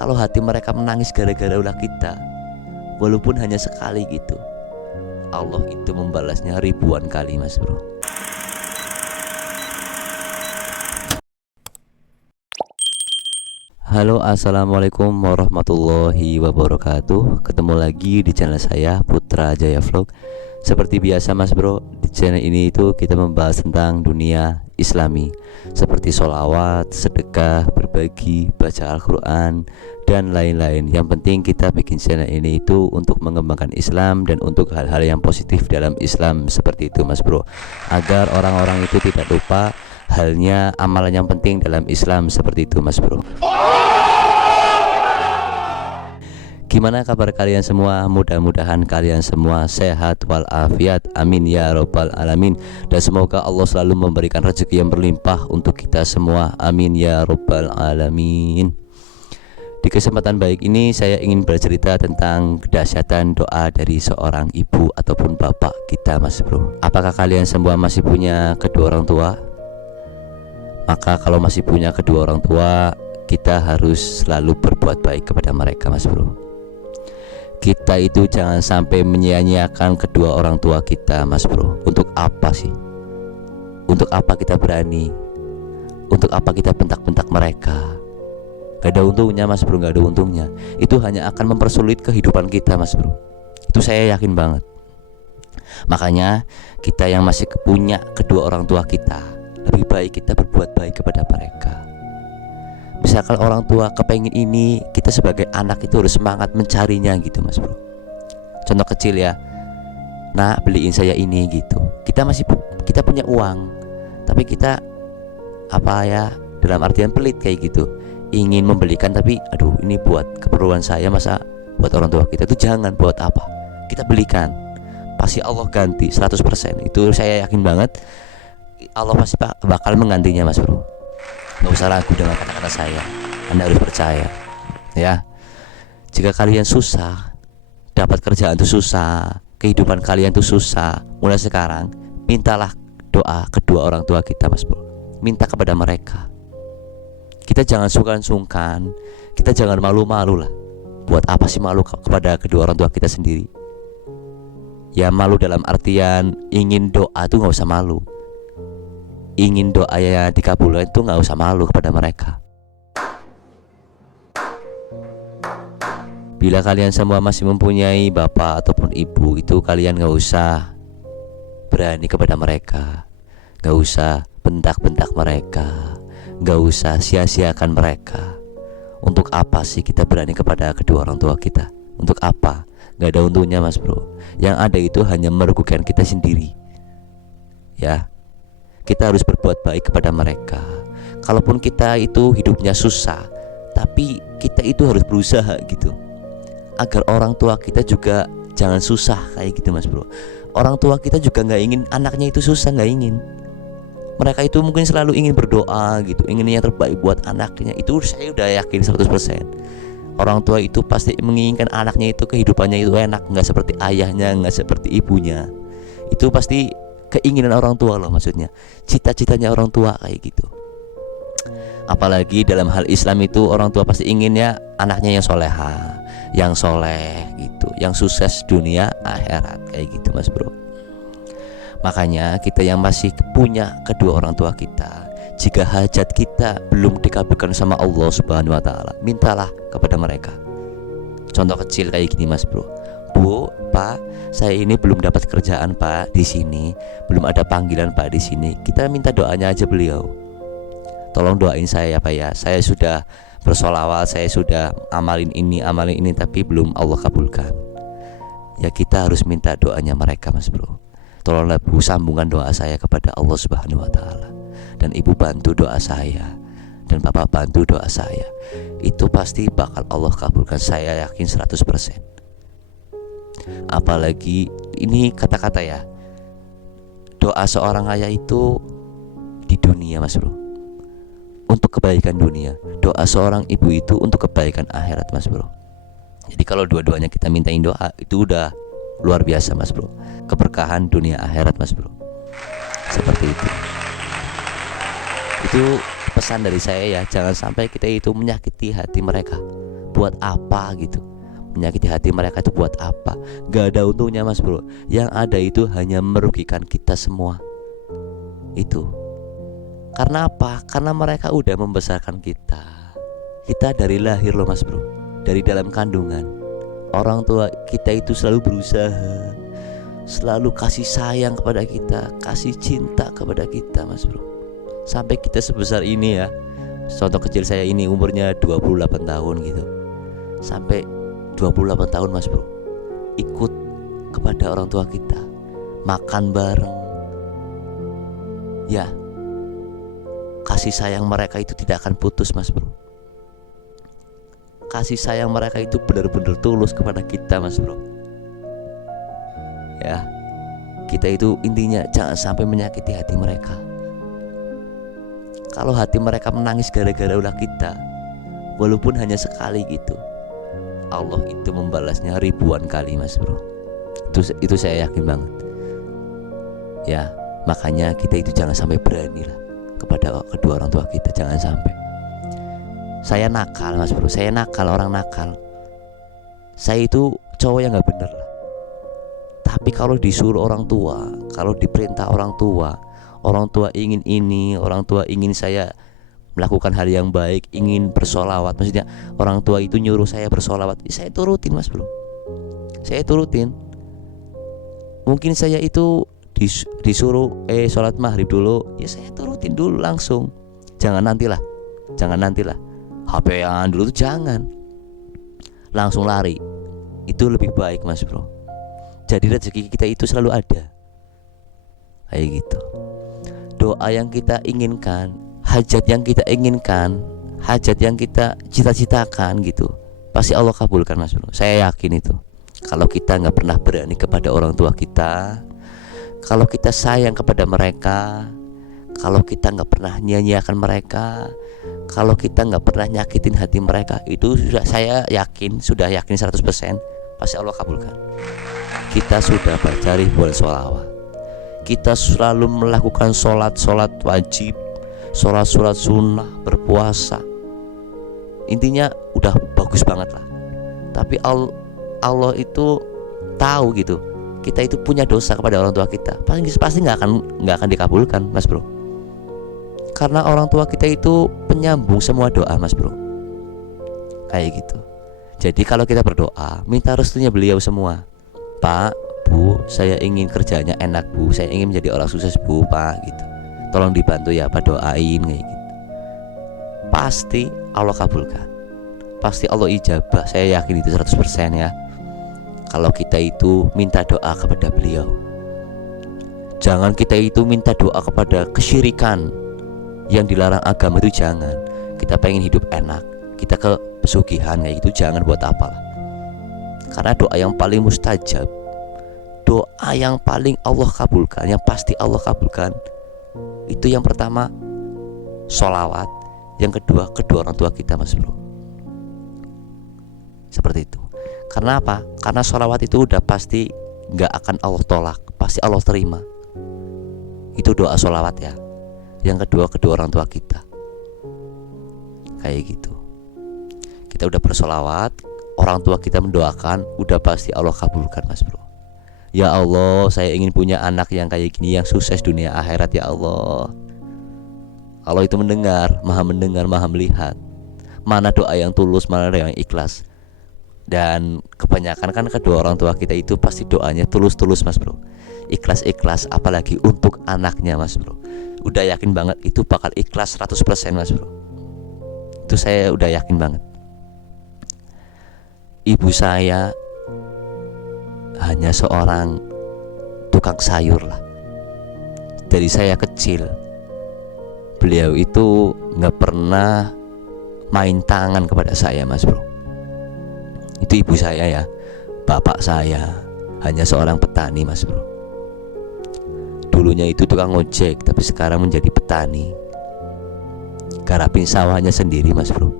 kalau hati mereka menangis gara-gara ulah kita, walaupun hanya sekali gitu, Allah itu membalasnya ribuan kali, Mas Bro. Halo, assalamualaikum warahmatullahi wabarakatuh. Ketemu lagi di channel saya, Putra Jaya Vlog. Seperti biasa, Mas Bro, di channel ini itu kita membahas tentang dunia Islami, seperti sholawat, sedekah, berbagi, baca Al-Quran, dan lain-lain. Yang penting kita bikin channel ini itu untuk mengembangkan Islam dan untuk hal-hal yang positif dalam Islam, seperti itu, Mas Bro, agar orang-orang itu tidak lupa halnya amalan yang penting dalam Islam, seperti itu, Mas Bro. Gimana kabar kalian semua? Mudah-mudahan kalian semua sehat walafiat, amin ya robbal alamin. Dan semoga Allah selalu memberikan rezeki yang berlimpah untuk kita semua, amin ya robbal alamin. Di kesempatan baik ini saya ingin bercerita tentang kedahsyatan doa dari seorang ibu ataupun bapak kita, Mas Bro. Apakah kalian semua masih punya kedua orang tua? Maka kalau masih punya kedua orang tua, kita harus selalu berbuat baik kepada mereka, Mas Bro. Kita itu jangan sampai menyia-nyiakan kedua orang tua kita, Mas Bro. Untuk apa sih? Untuk apa kita berani? Untuk apa kita bentak-bentak mereka? Gak ada untungnya, Mas Bro, gak ada untungnya. Itu hanya akan mempersulit kehidupan kita, Mas Bro. Itu saya yakin banget. Makanya kita yang masih punya kedua orang tua kita, lebih baik kita berbuat baik kepada mereka. Misalkan orang tua kepengen ini, kita sebagai anak itu harus semangat mencarinya gitu, Mas Bro. Contoh kecil ya, nak beliin saya ini gitu. Kita punya uang, tapi kita dalam artian pelit kayak gitu, ingin membelikan tapi aduh ini buat keperluan saya, masa buat orang tua kita itu jangan. Buat apa kita belikan, pasti Allah ganti 100%. Itu saya yakin banget, Allah pasti bakal menggantinya, Mas Bro. Gak usah ragu dengan kata-kata saya, Anda harus percaya ya. Jika kalian susah, dapat kerjaan itu susah, kehidupan kalian itu susah, mulai sekarang mintalah doa kedua orang tua kita, Mas Bro. Minta kepada mereka. Kita jangan sungkan-sungkan, kita jangan malu-malu lah. Buat apa sih malu kepada kedua orang tua kita sendiri? Ya malu dalam artian ingin doa tuh gak usah malu. Ingin doanya dikabulkan itu gak usah malu kepada mereka. Bila kalian semua masih mempunyai bapak ataupun ibu, itu kalian gak usah berani kepada mereka, gak usah bentak-bentak mereka, gak usah sia-siakan mereka. Untuk apa sih kita berani kepada kedua orang tua kita? Untuk apa? Gak ada untungnya, Mas Bro. Yang ada itu hanya merugikan kita sendiri. Ya, kita harus berbuat baik kepada mereka. Kalaupun kita itu hidupnya susah, tapi kita itu harus berusaha gitu, agar orang tua kita juga jangan susah kayak gitu, Mas Bro. Orang tua kita juga gak ingin anaknya itu susah, gak ingin. Mereka itu mungkin selalu ingin berdoa gitu, ingin yang terbaik buat anaknya. Itu saya udah yakin 100%. Orang tua itu pasti menginginkan anaknya itu kehidupannya itu enak, gak seperti ayahnya, gak seperti ibunya. Itu pasti keinginan orang tua loh, maksudnya cita-citanya orang tua kayak gitu. Apalagi dalam hal Islam itu orang tua pasti inginnya anaknya yang soleha, yang soleh gitu, yang sukses dunia akhirat kayak gitu, Mas Bro. Makanya kita yang masih punya kedua orang tua kita, jika hajat kita belum dikabulkan sama Allah Subhanahu wa Ta'ala, mintalah kepada mereka. Contoh kecil kayak gini, Mas Bro. Bu, Pak, saya ini belum dapat kerjaan, Pak, di sini. Belum ada panggilan, Pak, di sini. Kita minta doanya aja beliau. Tolong doain saya, Pak ya. Saya sudah bersolawat, saya sudah amalin ini, tapi belum Allah kabulkan. Ya kita harus minta doanya mereka, Mas Bro. Tolonglah Bu, sambungkan doa saya kepada Allah Subhanahu wa Ta'ala. Dan Ibu bantu doa saya, dan Bapak bantu doa saya. Itu pasti bakal Allah kabulkan, saya yakin 100%. Apalagi ini kata-kata ya, doa seorang ayah itu di dunia, Mas Bro, untuk kebaikan dunia. Doa seorang ibu itu untuk kebaikan akhirat, Mas Bro. Jadi kalau dua-duanya kita mintain doa, itu udah luar biasa, Mas Bro. Keberkahan dunia akhirat, Mas Bro. Seperti itu. Itu pesan dari saya ya, jangan sampai kita itu menyakiti hati mereka. buat apa gitu. Menyakiti hati mereka itu buat apa? Gak ada untungnya mas bro. Yang ada itu hanya merugikan kita semua. Itu karena apa? Karena mereka udah membesarkan kita. Kita dari lahir loh mas bro, dari dalam kandungan. Orang tua kita itu selalu berusaha, selalu kasih sayang kepada kita, kasih cinta kepada kita mas bro. Sampai kita sebesar ini ya. Contoh kecil saya ini umurnya 28 tahun gitu. Sampai 28 tahun mas bro, ikut kepada orang tua kita, makan bareng. Ya, kasih sayang mereka itu tidak akan putus mas bro. Kasih sayang mereka itu benar-benar tulus kepada kita mas bro. Ya, kita itu intinya jangan sampai menyakiti hati mereka. Kalau hati mereka menangis gara-gara ulah kita, walaupun hanya sekali gitu, Allah itu membalasnya ribuan kali mas bro. Itu saya yakin banget. Ya, makanya kita itu jangan sampai berani lah kepada kedua orang tua kita. Jangan sampai. Saya nakal mas bro, saya nakal, orang nakal. Saya itu cowok yang gak bener lah. Tapi kalau disuruh orang tua, kalau diperintah orang tua ingin ini, orang tua ingin saya melakukan hal yang baik, ingin bersolawat, maksudnya orang tua itu nyuruh saya bersolawat, saya turutin mas bro. Saya turutin. Mungkin saya itu disuruh sholat maghrib dulu, ya saya turutin dulu langsung. Jangan nantilah HP-an dulu tuh jangan, langsung lari. Itu lebih baik mas bro. Jadi rezeki kita itu selalu ada. Kayak gitu. Doa yang kita inginkan, hajat yang kita inginkan, hajat yang kita cita-citakan gitu, pasti Allah kabulkan mas bro. Saya yakin itu. Kalau kita gak pernah berani kepada orang tua kita, kalau kita sayang kepada mereka, kalau kita gak pernah nyanyiakan mereka, kalau kita gak pernah nyakitin hati mereka, itu sudah saya yakin, sudah yakin 100% pasti Allah kabulkan. Kita sudah baca ribuan sholawat, kita selalu melakukan sholat wajib, sholat sunnah, berpuasa. Intinya udah bagus banget lah. Tapi Allah itu tahu gitu, kita itu punya dosa kepada orang tua kita. Pasti nggak akan dikabulkan mas bro. Karena orang tua kita itu penyambung semua doa mas bro. Kayak gitu. Jadi kalau kita berdoa, minta restunya beliau semua. Pak, Bu, saya ingin kerjanya enak Bu, saya ingin menjadi orang sukses Bu, Pak gitu. Tolong dibantu ya Pak, doain kayak gitu. Pasti Allah kabulkan. Pasti Allah ijabah, saya yakin itu 100% ya. Kalau kita itu minta doa kepada beliau. Jangan kita itu minta doa kepada kesyirikan yang dilarang agama itu, jangan. Kita pengen hidup enak, kita ke pesugihan kayak gitu, jangan buat apalah. Karena doa yang paling mustajab, doa yang paling Allah kabulkan, yang pasti Allah kabulkan, itu yang pertama sholawat, yang kedua orang tua kita mas bro. Seperti itu. Karena apa? Karena sholawat itu udah pasti gak akan Allah tolak, pasti Allah terima. Itu doa sholawat ya. Yang kedua orang tua kita. Kayak gitu. Kita udah bersholawat, orang tua kita mendoakan, udah pasti Allah kabulkan mas bro. Ya Allah, saya ingin punya anak yang kayak gini, yang sukses dunia akhirat ya Allah. Allah itu mendengar, maha melihat. Mana doa yang tulus, mana doa yang ikhlas. Dan kebanyakan kan kedua orang tua kita itu pasti doanya tulus mas bro. Ikhlas, apalagi untuk anaknya mas bro. Udah yakin banget itu bakal ikhlas 100% mas bro. Itu saya udah yakin banget. Ibu saya hanya seorang tukang sayur lah. Dari saya kecil, beliau itu gak pernah main tangan kepada saya mas bro. Itu ibu saya ya. Bapak saya hanya seorang petani mas bro. Dulunya itu tukang ojek, tapi sekarang menjadi petani, garapin sawahnya sendiri mas bro.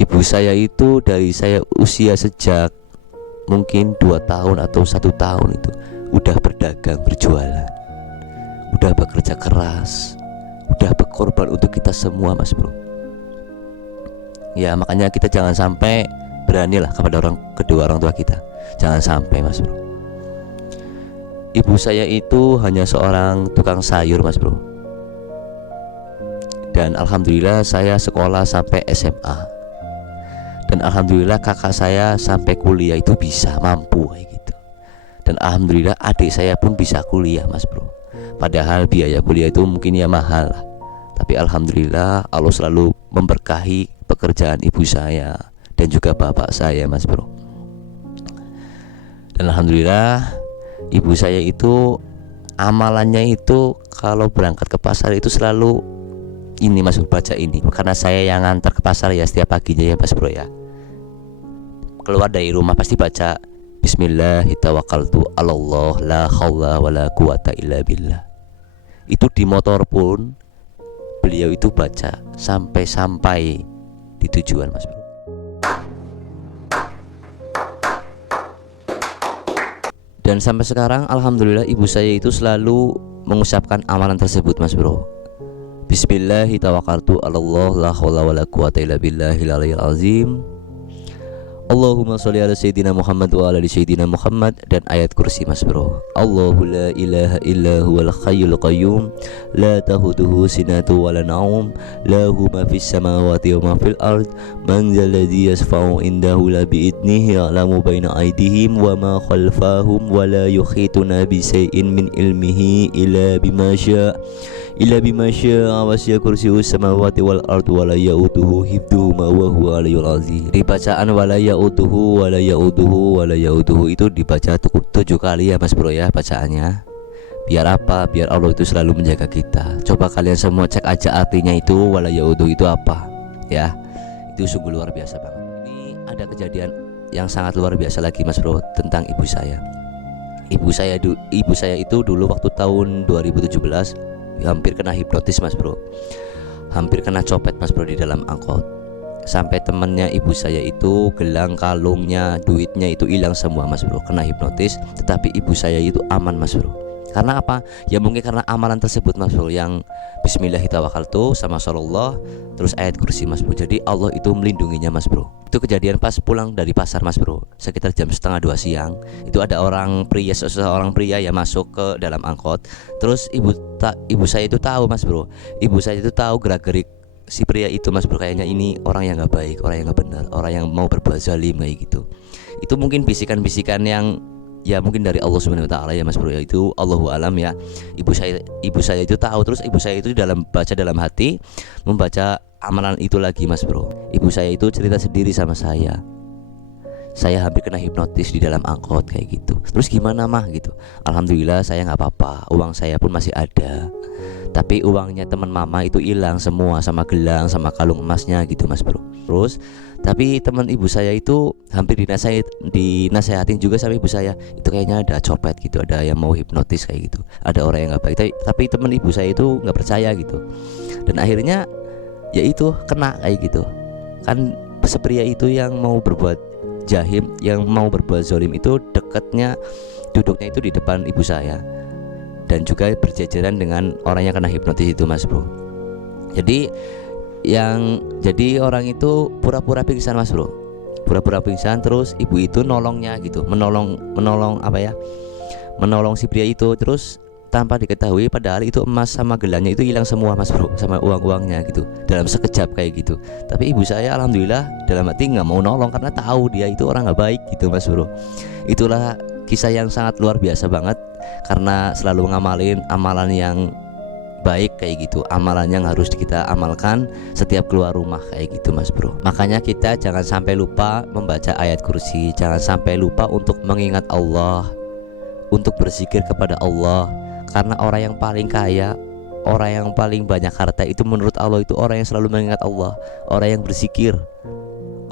Ibu saya itu dari saya usia sejak mungkin 2 tahun atau 1 tahun itu udah berdagang, berjualan, udah bekerja keras, udah berkorban untuk kita semua mas bro. Ya makanya kita jangan sampai beranilah kepada kedua orang tua kita. Jangan sampai Mas Bro. Ibu saya itu hanya seorang tukang sayur Mas Bro. Dan alhamdulillah saya sekolah sampai SMA. Dan alhamdulillah kakak saya sampai kuliah itu bisa, mampu kayak gitu. Dan alhamdulillah adik saya pun bisa kuliah Mas Bro. Padahal biaya kuliah itu mungkin ya mahal lah. Tapi alhamdulillah Allah selalu memberkahi pekerjaan ibu saya dan juga bapak saya Mas Bro. Dan alhamdulillah ibu saya itu amalannya itu kalau berangkat ke pasar itu selalu ini Mas Bro, baca ini. Karena saya yang ngantar ke pasar ya setiap paginya ya Mas Bro ya. Keluar dari rumah pasti baca Bismillahirrahmanirrahim, Allah la haula wala quwata illa billah. Itu di motor pun beliau itu baca sampai di tujuan Mas Bro. Dan sampai sekarang alhamdulillah ibu saya itu selalu mengucapkan amalan tersebut Mas Bro. Bismillahirrahmanirrahim, Allah la haula wala quwata illa billahil aliyyil azim. Allahumma sholli ala sayyidina Muhammad wa ala ali sayyidina Muhammad, dan ayat kursi Mas Bro. Allahu la ilaha illa huwal hayyul qayyum la tahuduhu sinatu wa la naum lahu ma fis samawati wa ma fil ard man dzal ladzi yashfa'u indahu la bi idnihi ya'lamu baina aydihim wa ma khalfahum wa la yuhituna bi shay'in min ilmihi illa bima syaa wasi'a kursiyyus samawati wal ard wa la ya'uduhu hifdzuhuma wa huwa aliyul azim. Di bacaan wala ya'uduhu itu dibaca 7 kali ya Mas Bro ya bacaannya. Biar apa? Biar Allah itu selalu menjaga kita. Coba kalian semua cek aja artinya itu wala ya'uduhu itu apa ya. Itu sungguh luar biasa banget. Ini ada kejadian yang sangat luar biasa lagi Mas Bro tentang ibu saya. Ibu saya itu dulu waktu tahun 2017 hampir kena hipnotis Mas Bro. Hampir kena copet Mas Bro di dalam angkot. Sampai temennya ibu saya itu gelang, kalungnya, duitnya itu hilang semua Mas Bro. Kena hipnotis, tetapi ibu saya itu aman Mas Bro. Karena apa? Ya mungkin karena amalan tersebut Mas Bro, yang Bismillahirrahmanirrahim sama Shallallah terus ayat kursi Mas Bro. Jadi Allah itu melindunginya Mas Bro. Itu kejadian pas pulang dari pasar Mas Bro, sekitar jam 1:30 siang. Itu ada seorang pria ya masuk ke dalam angkot. Terus ibu saya itu tahu Mas Bro. Ibu saya itu tahu gerak-gerik si pria itu Mas Bro, kayaknya ini orang yang gak baik, orang yang gak benar, orang yang mau berbuat zalim kayak gitu. Itu mungkin bisikan-bisikan yang ya mungkin dari Allah Subhanahu wa taala ya Mas Bro ya, itu Allahu alam ya. Ibu saya itu tahu. Terus ibu saya itu dalam hati membaca amalan itu lagi Mas Bro. Ibu saya itu cerita sendiri sama saya hampir kena hipnotis di dalam angkot kayak gitu. Terus gimana mah gitu? Alhamdulillah saya nggak apa-apa, uang saya pun masih ada. Tapi uangnya teman mama itu hilang semua, sama gelang, sama kalung emasnya gitu Mas Bro. Terus tapi teman ibu saya itu hampir dinasehatin juga sama ibu saya. Itu kayaknya ada copet gitu, ada yang mau hipnotis kayak gitu, ada orang yang nggak baik. Tapi teman ibu saya itu nggak percaya gitu. Dan akhirnya ya itu kena kayak gitu. Kan sepria itu yang mau berbuat jahim, yang mau berbuat zalim itu duduknya itu di depan ibu saya, dan juga berjajaran dengan orang yang kena hipnotis itu Mas Bro. Jadi orang itu pura-pura pingsan Mas Bro, pura-pura pingsan. Terus ibu itu nolongnya gitu, menolong si pria itu. Terus tanpa diketahui padahal itu emas sama gelangnya itu hilang semua Mas Bro, sama uang-uangnya gitu dalam sekejap kayak gitu. Tapi ibu saya alhamdulillah dalam hati nggak mau nolong karena tahu dia itu orang nggak baik gitu Mas Bro. Itulah kisah yang sangat luar biasa banget, karena selalu ngamalin amalan yang baik kayak gitu, amalan yang harus kita amalkan setiap keluar rumah kayak gitu Mas Bro. Makanya kita jangan sampai lupa membaca ayat kursi, jangan sampai lupa untuk mengingat Allah, untuk berzikir kepada Allah. Karena orang yang paling kaya, orang yang paling banyak harta itu menurut Allah itu orang yang selalu mengingat Allah, orang yang berzikir,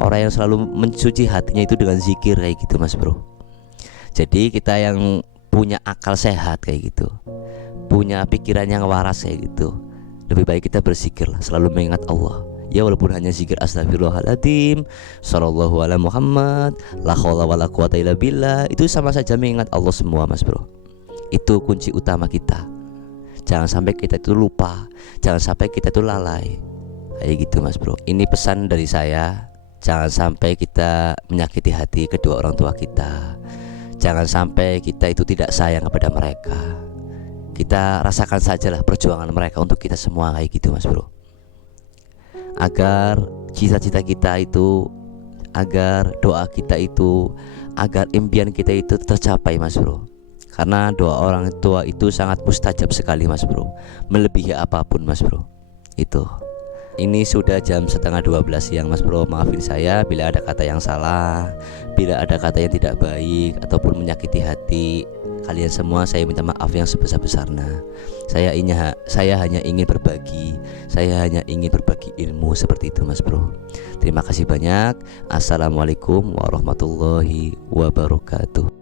orang yang selalu mencuci hatinya itu dengan zikir kayak gitu Mas Bro. Jadi kita yang punya akal sehat kayak gitu, punya pikiran yang waras kayak gitu, lebih baik kita berzikir lah, selalu mengingat Allah. Ya walaupun hanya zikir astagfirullahaladzim, sallallahu ala Muhammad, la haula wala quwata illa billah, itu sama saja mengingat Allah semua Mas Bro. Itu kunci utama kita. Jangan sampai kita itu lupa, jangan sampai kita itu lalai kayak gitu mas bro. Ini pesan dari saya, jangan sampai kita menyakiti hati kedua orang tua kita. Jangan sampai kita itu tidak sayang kepada mereka. Kita rasakan sajalah perjuangan mereka untuk kita semua kayak gitu mas bro. Agar cita-cita kita itu, agar doa kita itu, agar impian kita itu tercapai mas bro. Karena doa orang tua itu sangat mustajab sekali mas bro, melebihi apapun mas bro. Itu. Ini sudah jam setengah 12 siang mas bro. Maafin saya bila ada kata yang salah, bila ada kata yang tidak baik ataupun menyakiti hati kalian semua, saya minta maaf yang sebesar-besarnya. Saya hanya ingin berbagi, saya hanya ingin berbagi ilmu seperti itu mas bro. Terima kasih banyak. Assalamualaikum warahmatullahi wabarakatuh.